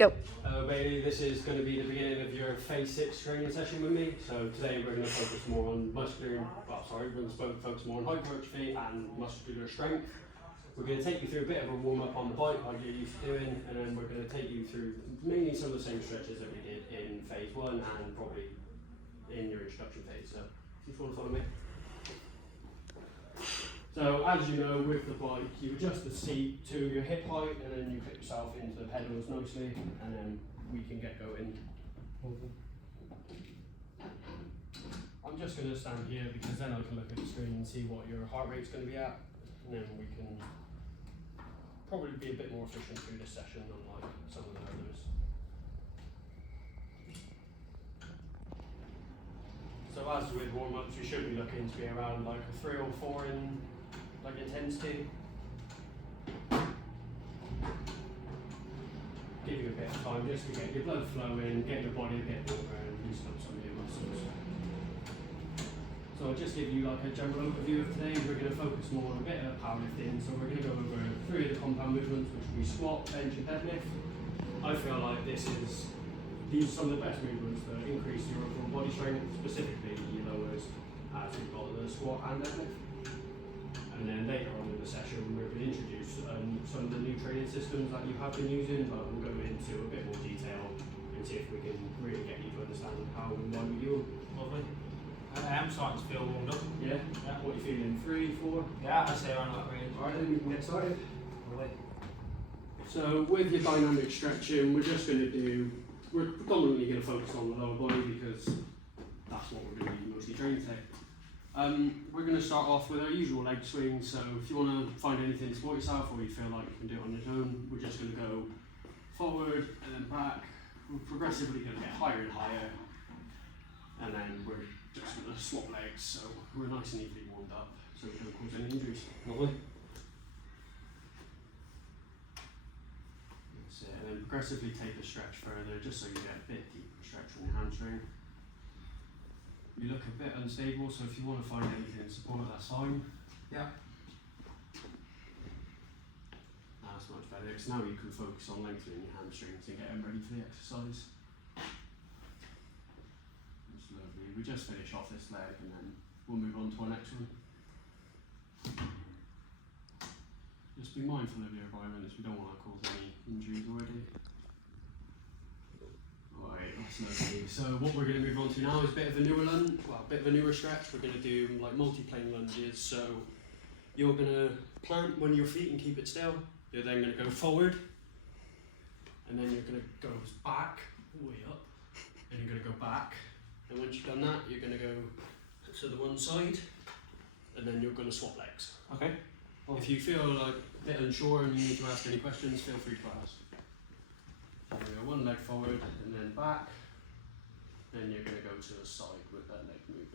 Go. Bailey, this is going to be the beginning of your phase 6 training session with me. So today we're going to focus more on we're going to focus more on hypertrophy and muscular strength. We're going to take you through a bit of a warm up on the bike like you're used to doing, and then we're going to take you through mainly some of the same stretches that we did in phase 1 and probably in your introduction phase. So if you want to follow me. So as you know, with the bike, you adjust the seat to your hip height and then you clip yourself into the pedals nicely, and then we can get going. I'm just going to stand here because then I can look at the screen and see what your heart rate's going to be at, and then we can probably be a bit more efficient through this session unlike some of the others. So as with warm-ups, we should be looking to be around like a 3 or 4 in like intensity. Give you a bit of time just to get your blood flowing, get your body a bit warmer and loosen up some of your muscles. So I'll just give you like a general overview of today. We're going to focus more on a bit of powerlifting. So we're going to go over 3 of the compound movements, which will be squat, bench and deadlift. I feel like these are some of the best movements that increase your overall body strength, specifically your lowers, as we've got the squat and deadlift. And then later on in the session, we're going to introduce some of the new training systems that you have been using, but we'll go into a bit more detail and see if we can really get you to understand how and why we do them. Lovely. I am starting to feel warmed up. Yeah? What are you feeling? 3, 4? Yeah, I say around that range. Alright, then we can get started. Lovely. So with your dynamic stretching, we're predominantly going to focus on the lower body because that's what we're going to be mostly training today. We're going to start off with our usual leg swing, so if you want to find anything to support yourself or you feel like you can do it on your own, we're just going to go forward and then back. We're progressively going to get higher and higher, and then we're just going to swap legs so we're nice and evenly warmed up so we don't cause any injuries. Lovely. That's it, and then progressively take the stretch further just so you get a bit deeper stretch from your hamstring. You look a bit unstable, so if you want to find anything to support, that's fine. Yeah. That's much better, because now you can focus on lengthening your hamstrings and get them ready for the exercise. That's lovely. We just finish off this leg and then we'll move on to our next one. Just be mindful of your environment, as we don't want to cause any injuries already. Right, that's lovely. So what we're going to move on to now is a bit of a newer stretch. We're going to do like multi-plane lunges. So you're going to plant on your feet and keep it still. You're then going to go forward, and then you're going to go back, way up, and you're going to go back. And once you've done that, you're going to go to the one side, and then you're going to swap legs. Okay. If you feel like a bit unsure and you need to ask any questions, feel free to ask. So we go one leg forward and then back, then you're going to go to the side with that leg moving.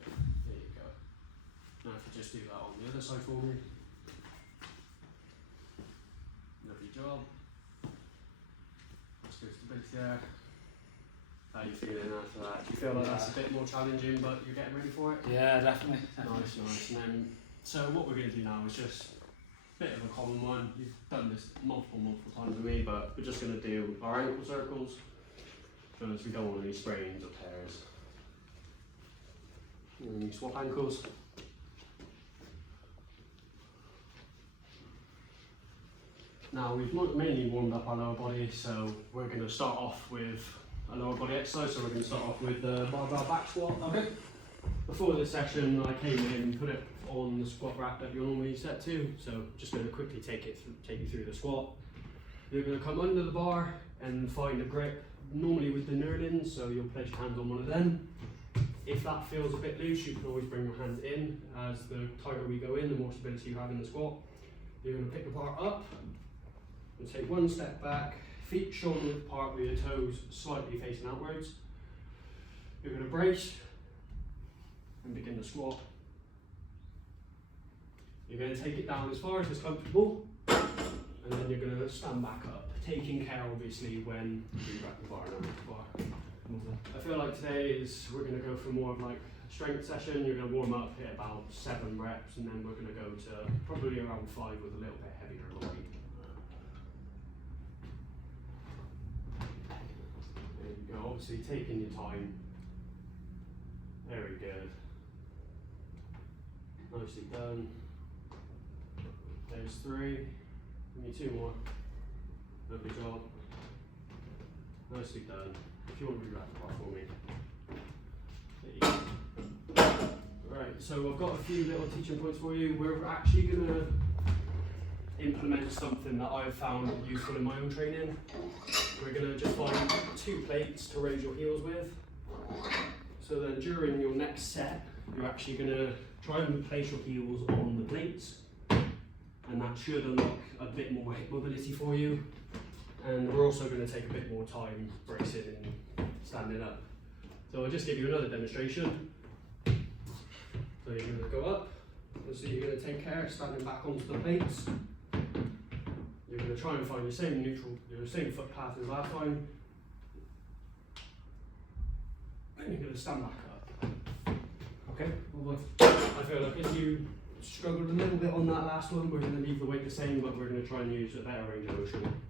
There you go. Now if you just do that on the other side for me. Lovely job. Let's go stability there. How are you feeling after that? Do you feel like that's a bit more challenging but you're getting ready for it? Yeah, definitely. Nice. And then, so what we're going to do now is just a bit of a common one. You've done this multiple times with me, but we're just going to do our ankle circles because we don't want any sprains or tears. And you swap ankles. Now we've mainly warmed up our lower body, so we're going to start off with a lower body exercise. So we're going to start off with the barbell back squat. Okay. Before this session, I came in and put it on the squat rack that you're normally set to. So just going to quickly take you through the squat. You're going to come under the bar and find a grip, normally with the knurlings, so you'll place your hands on one of them. If that feels a bit loose, you can always bring your hands in. As the tighter we go in, the more stability you have in the squat. You're going to pick the bar up and take one step back, feet shoulder width apart with your toes slightly facing outwards. You're going to brace and begin the squat. You're going to take it down as far as it's comfortable, and then you're going to stand back up, taking care obviously when you back the bar and over the bar. I feel like today we're going to go for more of like a strength session. You're going to warm up, hit about 7 reps, and then we're going to go to probably around 5 with a little bit heavier weight. obviously taking your time. Very good. Nicely done. There's 3. Give me 2 more. Lovely job. Nicely done. If you want to re-wrap the bar for me. There you go. Right, so I've got a few little teaching points for you. We're actually going to implement something that I've found useful in my own training. We're going to just find 2 plates to raise your heels with. So then during your next set, you're actually going to try and place your heels on the plates, and that should unlock a bit more hip mobility for you. And we're also going to take a bit more time bracing and standing up. So I'll just give you another demonstration. So you're going to go up, so you're going to take care standing back onto the plates. You're going to try and find your same foot path as last time. And you're going to stand back up. Okay? I feel like if you struggled a little bit on that last one, we're going to leave the weight the same, but we're going to try and use a better range of motion.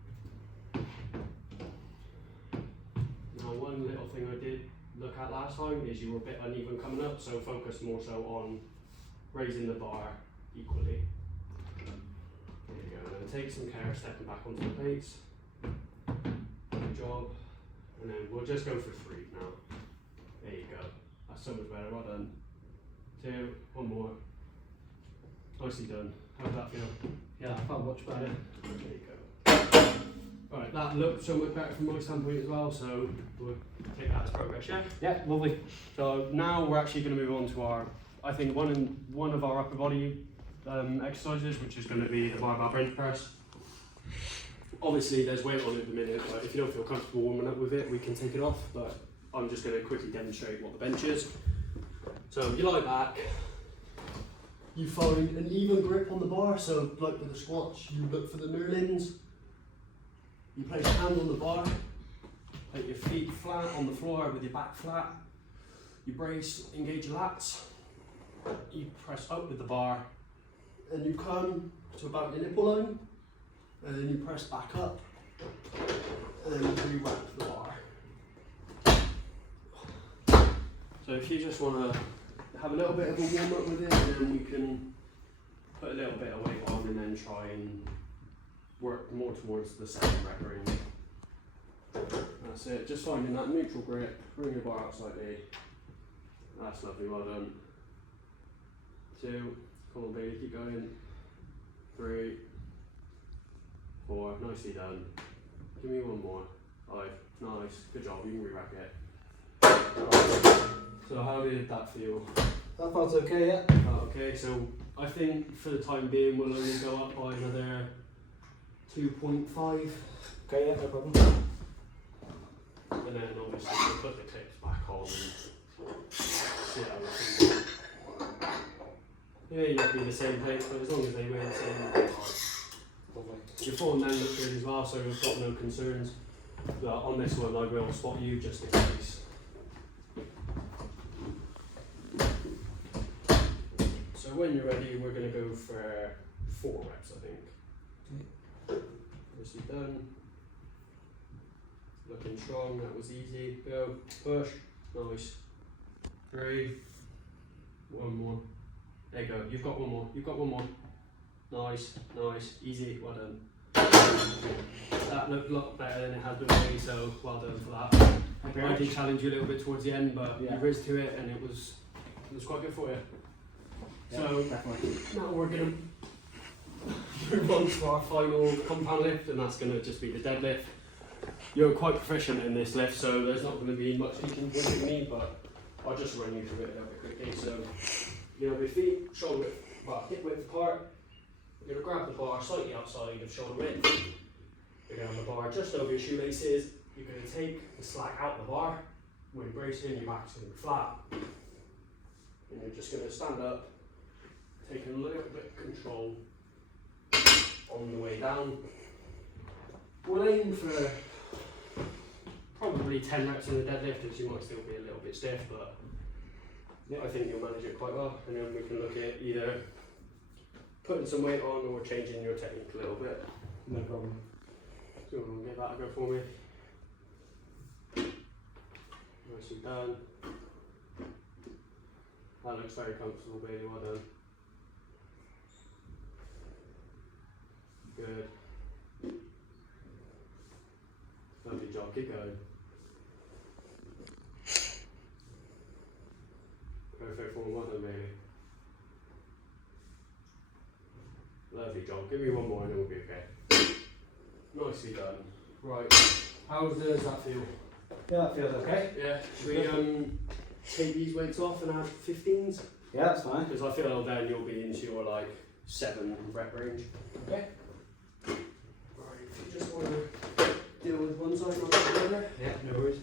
Now, one little thing I did look at last time is you were a bit uneven coming up, so focus more so on raising the bar equally. There you go. And then take some care stepping back onto the plates. Good job. And then we'll just go for 3 now. There you go. That's so much better. Well done. 2. 1 more. Nicely done. How does that feel? Yeah, I felt much better. There you go. Right, that looked so much better from my standpoint as well, so we'll take that as progress, yeah? Yeah, lovely. So now we're actually going to move on to our, I think one of our upper body exercises, which is going to be the barbell bench press. Obviously there's weight on it at the minute, but if you don't feel comfortable warming up with it, we can take it off, but I'm just going to quickly demonstrate what the bench is. So you lie back, you find an even grip on the bar, so like with the squats, you look for the knurlings. You place your hand on the bar, put your feet flat on the floor with your back flat. You brace, engage your lats. You press up with the bar, and you come to about your nipple line, and then you press back up, and then you re-wrap the bar. So if you just want to have a little bit of a warm up with it, then you can put a little bit of weight on and then try and work more towards the 2nd rep range. That's it, just finding that neutral grip, bring your bar out slightly. That's lovely, well done. 2, come on baby, keep going. 3, 4, nicely done. Give me 1 more. 5, nice, good job, you can re-rack it. So how did that feel? That felt okay, yeah. Okay, so I think for the time being we'll only go up by another 2.5. Okay, yeah, no problem. And then obviously we'll put the clips back on and see how we feel. Yeah, you be the same plates, but as long as they weigh the same. Lovely. Your form then looks good as well, so we've got no concerns. But on this one I will spot you just in case. So when you're ready, we're going to go for 4 reps, I think. Nicely done. Looking strong, that was easy. Go, push, nice. 3, 1 more. There you go, you've got 1 more, you've got 1 more. Nice, nice, easy, well done. That looked a lot better than it has been for me, so well done for that. I did challenge you a little bit towards the end, but you rose to it and it was quite good for you. Yeah, So definitely. now we're going to move on to our final compound lift, and that's going to just be the deadlift. You're quite proficient in this lift, so there's not going to be much teaching point you need, but I'll just run you through it a little bit quickly. So you have your feet shoulder width, hip width apart. You're going to grab the bar slightly outside of shoulder width. You're going to have the bar just over your shoelaces. You're going to take the slack out the bar. When bracing, your back's going to be flat. And you're just going to stand up, taking a little bit of control on the way down. We'll aim for probably 10 reps in the deadlift, as you might still be a little bit stiff, but I think you'll manage it quite well. And then we can look at either putting some weight on or changing your technique a little bit. No problem. So we'll give that a go for me. Nicely done. That looks very comfortable, Bailey. Well done. Good. Lovely job. Keep going. Perfect form. Well done, Bailey. Lovely job. Give me one more and then we'll be okay. Nicely done. Right. How does that feel? Yeah, that feels okay. Yeah. Should we take these weights off and add 15s? Yeah, that's fine. Because I feel then you'll be into your like 7 rep range. Okay. Right. If you just want to deal with one side, not the other. Yeah, no worries.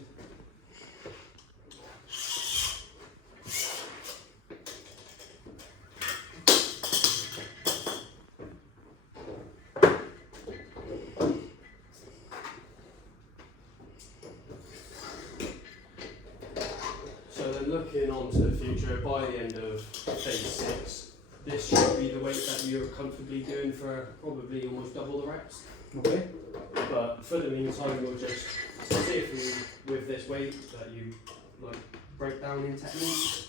So then looking on to the future, by the end of phase 6, this should be the weight that you're comfortably doing for probably almost double the reps. Okay. But for the meantime, we'll just see if you, with this weight, that you like break down in technique,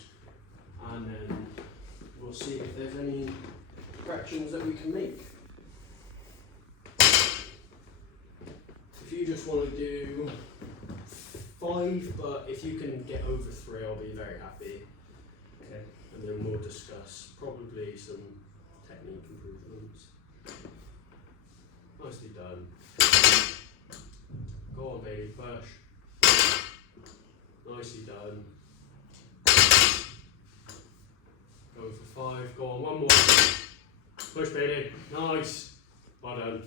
and then we'll see if there's any corrections that we can make. If you just want to do 5, but if you can get over 3, I'll be very happy. Okay. And then we'll discuss probably some technique improvements. Nicely done. Go on, baby, push. Nicely done. Go for 5. Go on, one more. Push, baby. Nice. Well done.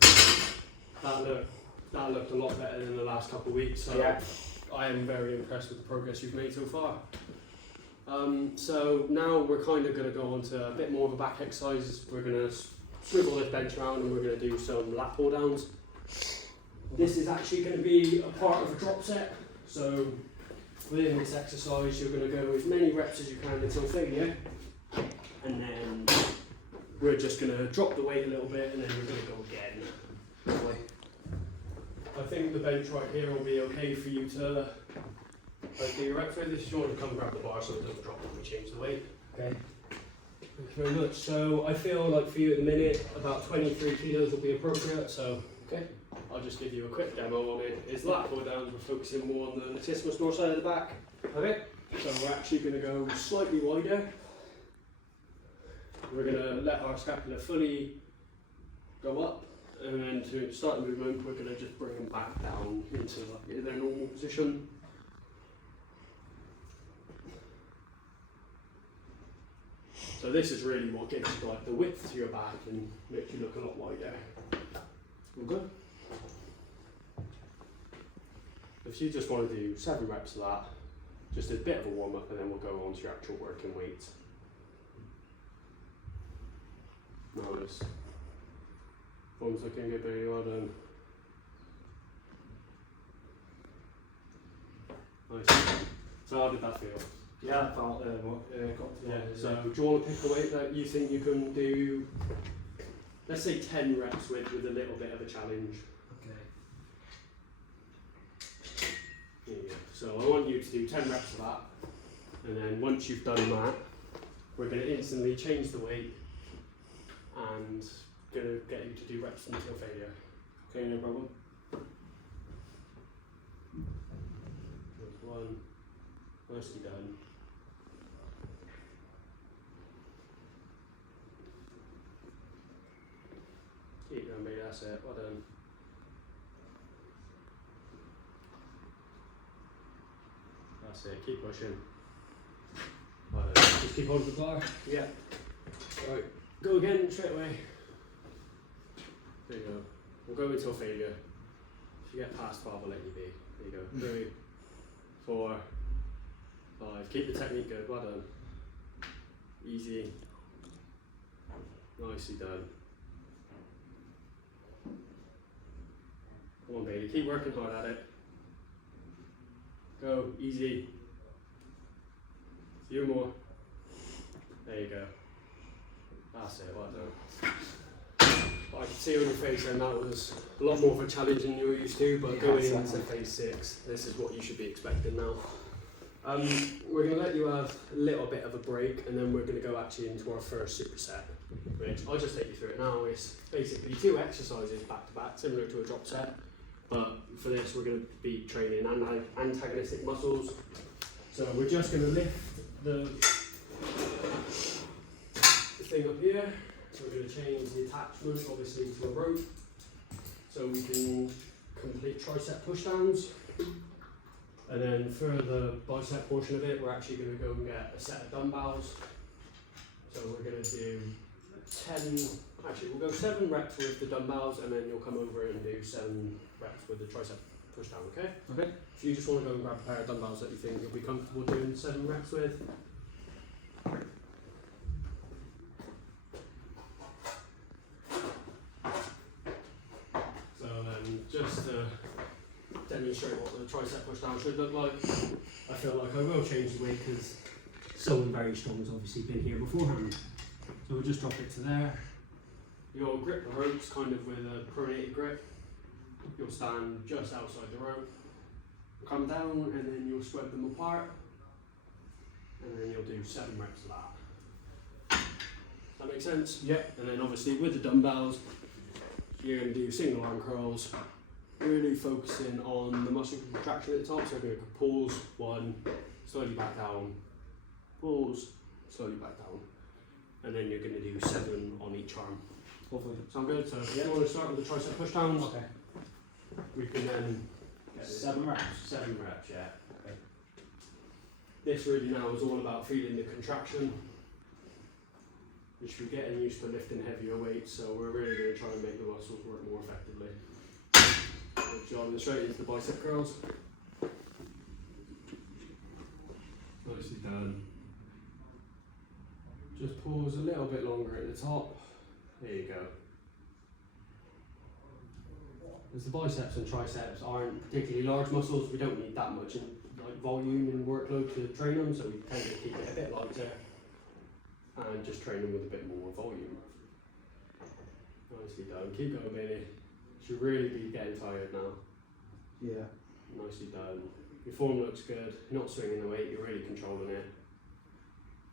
That looked a lot better than the last couple of weeks. So Yeah. I am very impressed with the progress you've made so far. So now we're kind of going to go on to a bit more of a back exercise. We're going to swivel this bench around and we're going to do some lat pull downs. This is actually going to be a part of a drop set. So within this exercise, you're going to go as many reps as you can until failure, and then we're just going to drop the weight a little bit, and then we're going to go again. I think the bench right here will be okay for you to do your reps with. If you want to come grab the bar so it doesn't drop when we change the weight. Okay. Thank you very much. So I feel like for you at the minute, about 23 kilos will be appropriate. So Okay. I'll just give you a quick demo on it. It's lat pull downs. We're focusing more on the latissimus dorsi of the back. Okay. So we're actually going to go slightly wider. We're going to let our scapula fully go up, and then to start the movement, we're going to just bring them back down into their normal position. So this is really what gives you like the width to your back and makes you look a lot wider. All good? If you just want to do 7 reps of that, just a bit of a warm up, and then we'll go on to your actual working weight. Nice. Form's looking good, very well done. Nice. So how did that feel? Yeah, I felt got to Yeah, so do you want to pick a weight that you think you can do, let's say 10 reps with a little bit of a challenge? Okay. Yeah. So I want you to do 10 reps of that, and then once you've done that, we're going to instantly change the weight and going to get you to do reps until failure. Okay, no problem. There's 1, nicely done. Keep going, baby, that's it, well done. That's it, keep pushing. Well done. Just keep holding the bar. Yeah. Right, go again straight away. There you go. We'll go until failure. If you get past 12, I'll let you be. There you go. 3, 4, 5. Keep the technique good, well done. Easy. Nicely done. Come on, baby, keep working hard at it. Go, easy. A few more. There you go. That's it, well done. I can see on your face then that was a lot more of a challenge than you were used to, but Yeah, going exactly. into phase 6, this is what you should be expecting now. We're going to let you have a little bit of a break, and then we're going to go actually into our first superset, which I'll just take you through it now. It's basically 2 exercises back to back, similar to a drop set, but for this we're going to be training antagonistic muscles. So we're just going to lift the thing up here. So we're going to change the attachment obviously to a rope, so we can complete tricep pushdowns. And then for the bicep portion of it, we're actually going to go and get a set of dumbbells. So we're going to do we'll go 7 reps with the dumbbells, and then you'll come over and do 7 reps with the tricep pushdown, okay? Okay. If you just want to go and grab a pair of dumbbells that you think you'll be comfortable doing 7 reps with. So then just to demonstrate what the tricep pushdown should look like, I feel like I will change the weight because someone very strong has obviously been here beforehand. So we'll just drop it to there. You'll grip the ropes kind of with a pronated grip. You'll stand just outside the rope, come down, and then you'll spread them apart, and then you'll do 7 reps of that. Does that make sense? Yep. And then obviously with the dumbbells, you're going to do single arm curls, really focusing on the muscle contraction at the top. So we're going to pause 1, slowly back down, pause, slowly back down, and then you're going to do 7 on each arm. Hopefully. Sound good? So if you want to start with the tricep pushdowns, Okay. we can then get 7 reps. 7 reps, yeah. Okay. This really now is all about feeling the contraction. You should be getting used to lifting heavier weights, so we're really going to try and make the muscles work more effectively. So John, straight into the bicep curls. Nicely done. Just pause a little bit longer at the top. There you go. As the biceps and triceps aren't particularly large muscles, we don't need that much in volume and workload to train them, so we tend to keep it a bit lighter and just train them with a bit more volume. Nicely done. Keep going, Bailey. Should really be getting tired now. Yeah. Nicely done. Your form looks good. You're not swinging the weight, you're really controlling it.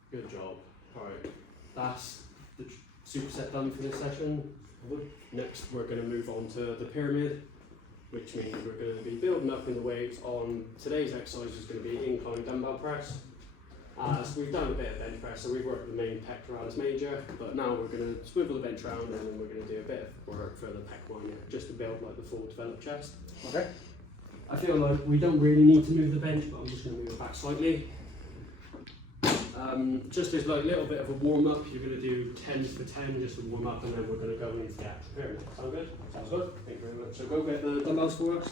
Good job. Alright, that's the superset done for this session. Next we're going to move on to the pyramid, which means we're going to be building up in the weights on today's exercise is going to be incline dumbbell press. So we've done a bit of bench press, so we've worked the main pectoralis major, but now we're going to swivel the bench around and then we're going to do a bit of work for the pec minor, just to build like the full developed chest. Okay. I feel like we don't really need to move the bench, but I'm just going to move it back slightly. Just as like a little bit of a warm up, you're going to do 10s for 10 just to warm up, and then we're going to go into the actual pyramid. Sound good? Sounds good. Thank you very much. So go get the dumbbells for us.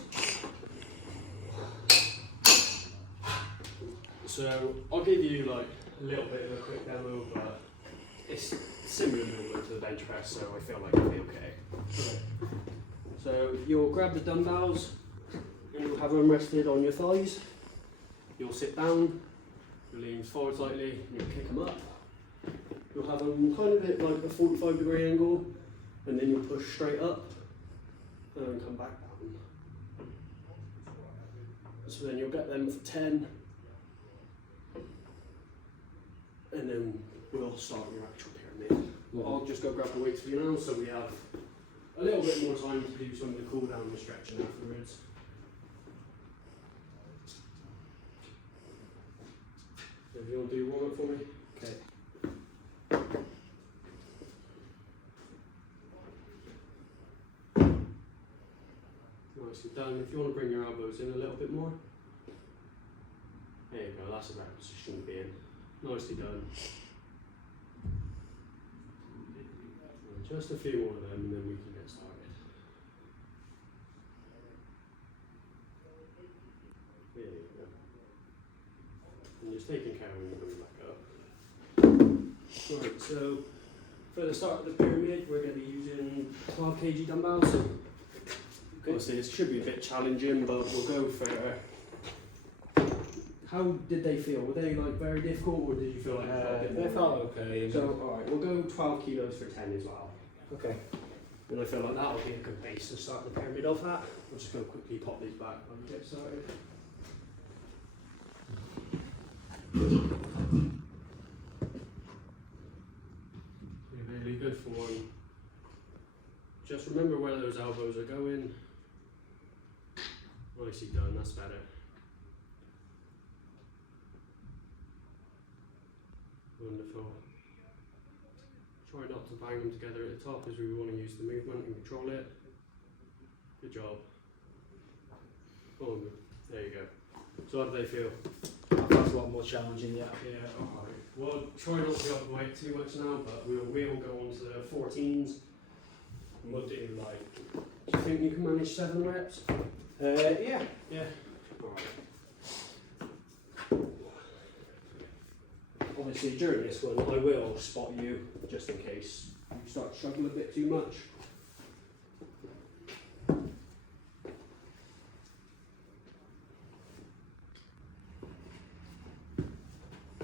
So I'll give you like a little bit of a quick demo, but it's similar movement to the bench press, so I feel like it'll be okay. So you'll grab the dumbbells and you'll have them rested on your thighs. You'll sit down. You'll lean forward slightly, and you'll kick them up. You'll have them kind of at like a 45-degree angle, and then you'll push straight up, and then come back down. So then you'll get them for 10, and then we'll start your actual pyramid. I'll just go grab the weights for you now, so we have a little bit more time to do some of the cool down and stretching afterwards. If you want to do warm up for me? Okay. Nicely done. If you want to bring your elbows in a little bit more. There you go, that's the right position to be in. Nicely done. And just a few more of them and then we can get started. There you go. And just taking care when you're coming back up. Right, so for the start of the pyramid, we're going to be using 12 kg dumbbells. Obviously, it should be a bit challenging, but we'll go for. How did they feel? Were they like very difficult, or did you feel like you felt a bit more? They felt okay. So, alright, we'll go 12 kilos for 10 as well. Okay. And I feel like that'll be a good base to start the pyramid off at. We'll just go quickly pop these back when we get started. You're really good for one. Just remember where those elbows are going. Nicely done, that's better. Wonderful. Try not to bang them together at the top as we want to use the movement and control it. Good job. Boom. There you go. So how do they feel? That's a lot more challenging, yeah. Yeah, alright. Well, try not to overweight too much now, but we'll go on to the 14s. We'll do like, do you think you can manage 7 reps? Yeah. Yeah. Alright. Obviously during this one I will spot you just in case you start to struggle a bit too much.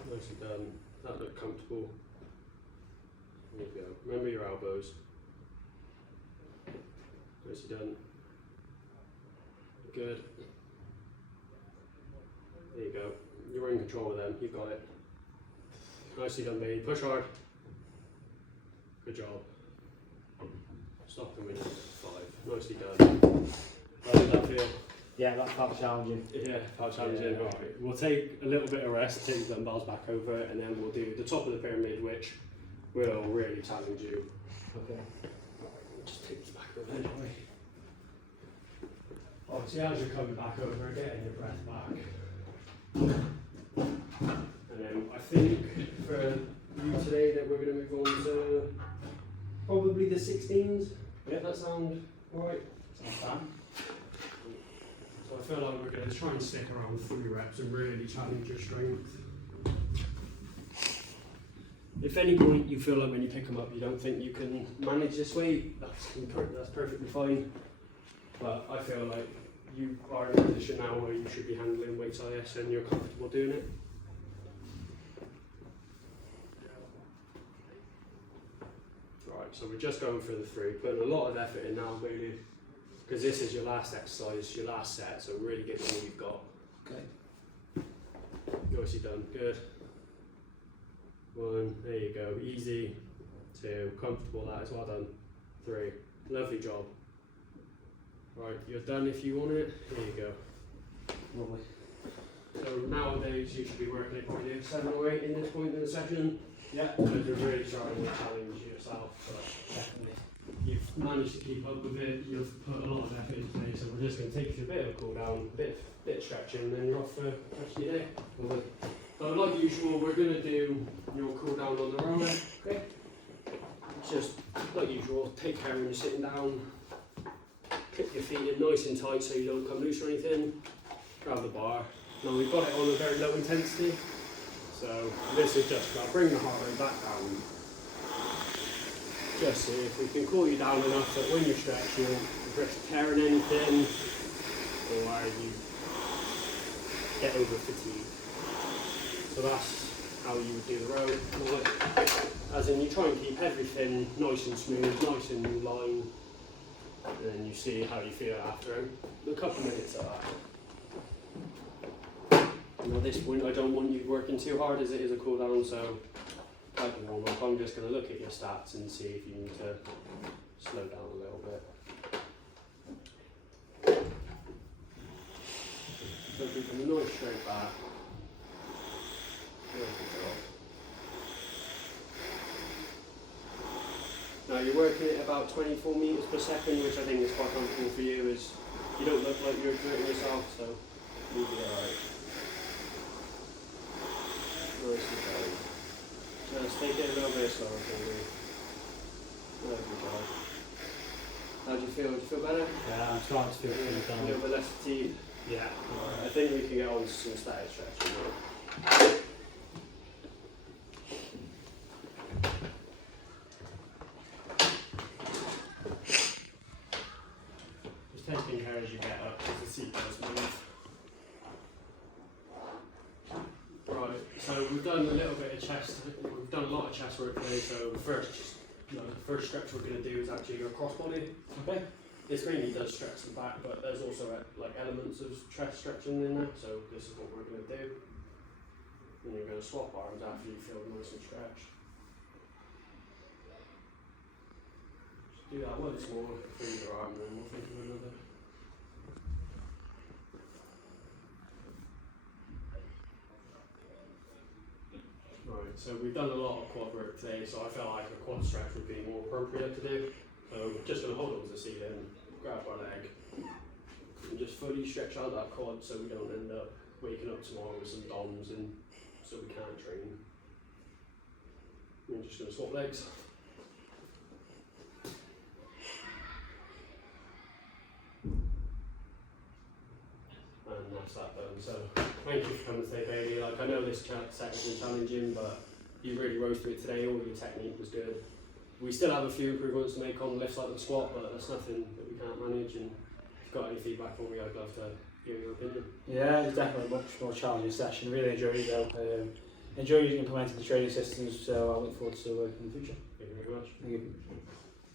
Nicely done. That looked comfortable. There you go. Remember your elbows. Nicely done. Good. There you go. You're in control of them. You've got it. Nicely done, baby. Push hard. Good job. Stop them in 5. Nicely done. How did that feel? Yeah, that felt challenging. Yeah, felt challenging. Yeah. Alright. We'll take a little bit of rest, take the dumbbells back over, and then we'll do the top of the pyramid, which will really challenge you. Okay. Just take this back over anyway. Obviously, as you're coming back over, getting your breath back. And then I think for you today that we're going to move on to probably the 16s. Yeah, that sound right? Sounds fine. So I feel like we're going to try and stick around 3 reps and really challenge your strength. If any point you feel like when you pick them up you don't think you can manage this weight, that's perfectly fine. But I feel like you are in a position now where you should be handling weights like this and you're comfortable doing it. Right, so we're just going for the 3, putting a lot of effort in now, really, because this is your last exercise, your last set, so really give it all you've got. Okay. Nicely done, good. 1, there you go, easy. 2, comfortable, that is well done. 3, lovely job. Right, you're done if you want it, here you go. Lovely. So nowadays you should be working at probably 7 or 8 in this point in the session. Yeah. Because you're really trying to challenge yourself, but Definitely. you've managed to keep up with it, you've put a lot of effort into it, so we're just going to take you through a bit of a cool down, a bit of stretching, and then you're off for the rest of your day. Lovely. So like usual, we're going to do your cool down on the rower. Okay. Just like usual, take care when you're sitting down. Clip your feet in nice and tight so you don't come loose or anything. Grab the bar. Now we've got it on a very low intensity. So this is just going to bring the heart rate back down. Just see if we can cool you down enough that when you stretch you won't risk tearing anything or you get over fatigue. So that's how you would do the row. As in you try and keep everything nice and smooth, nice and in line, and then you see how you feel after a couple of minutes of that. And at this point I don't want you working too hard as it is a cool down, so like a warm up, I'm just going to look at your stats and see if you need to slow down a little bit. So keep a nice straight back. Good job. Now you're working at about 24 meters per second, which I think is quite comfortable for you, as you don't look like you're exerting yourself, so you'll be alright. Nicely done. Just take it a little bit slower for me. Lovely job. How do you feel? Do you feel better? Yeah, I'm starting to feel pretty A down. little bit less fatigue? Yeah. Alright, I think we can get on to some static stretching now. Just taking care as you get up, as the seat does move. Right, so we've done a little bit of chest, we've done a lot of chest work today, so the first stretch we're going to do is actually your crossbody. Okay. This mainly does stretch the back, but there's also like elements of chest stretching in there, so this is what we're going to do. And you're going to swap arms after you feel nice and stretched. Just do that once more for either arm, and then we'll think of another. Right, so we've done a lot of quad work today, so I felt like a quad stretch would be more appropriate to do. So we're just going to hold on to the ceiling, grab our leg, and just fully stretch out that quad so we don't end up waking up tomorrow with some DOMs and so we can't train. We're just going to swap legs. And that's that done. So thank you for coming today, Bailey. Like, I know this set has been challenging, but you really rose to it today. All your technique was good. We still have a few improvements to make on the lifts like the squat, but that's nothing that we can't manage. And if you've got any feedback for me, I'd love to hear your opinion. Yeah, it's definitely a much more challenging session. Really enjoyed it though. Enjoyed implementing the training systems, so I look forward to working in the future. Thank you very much. Thank you.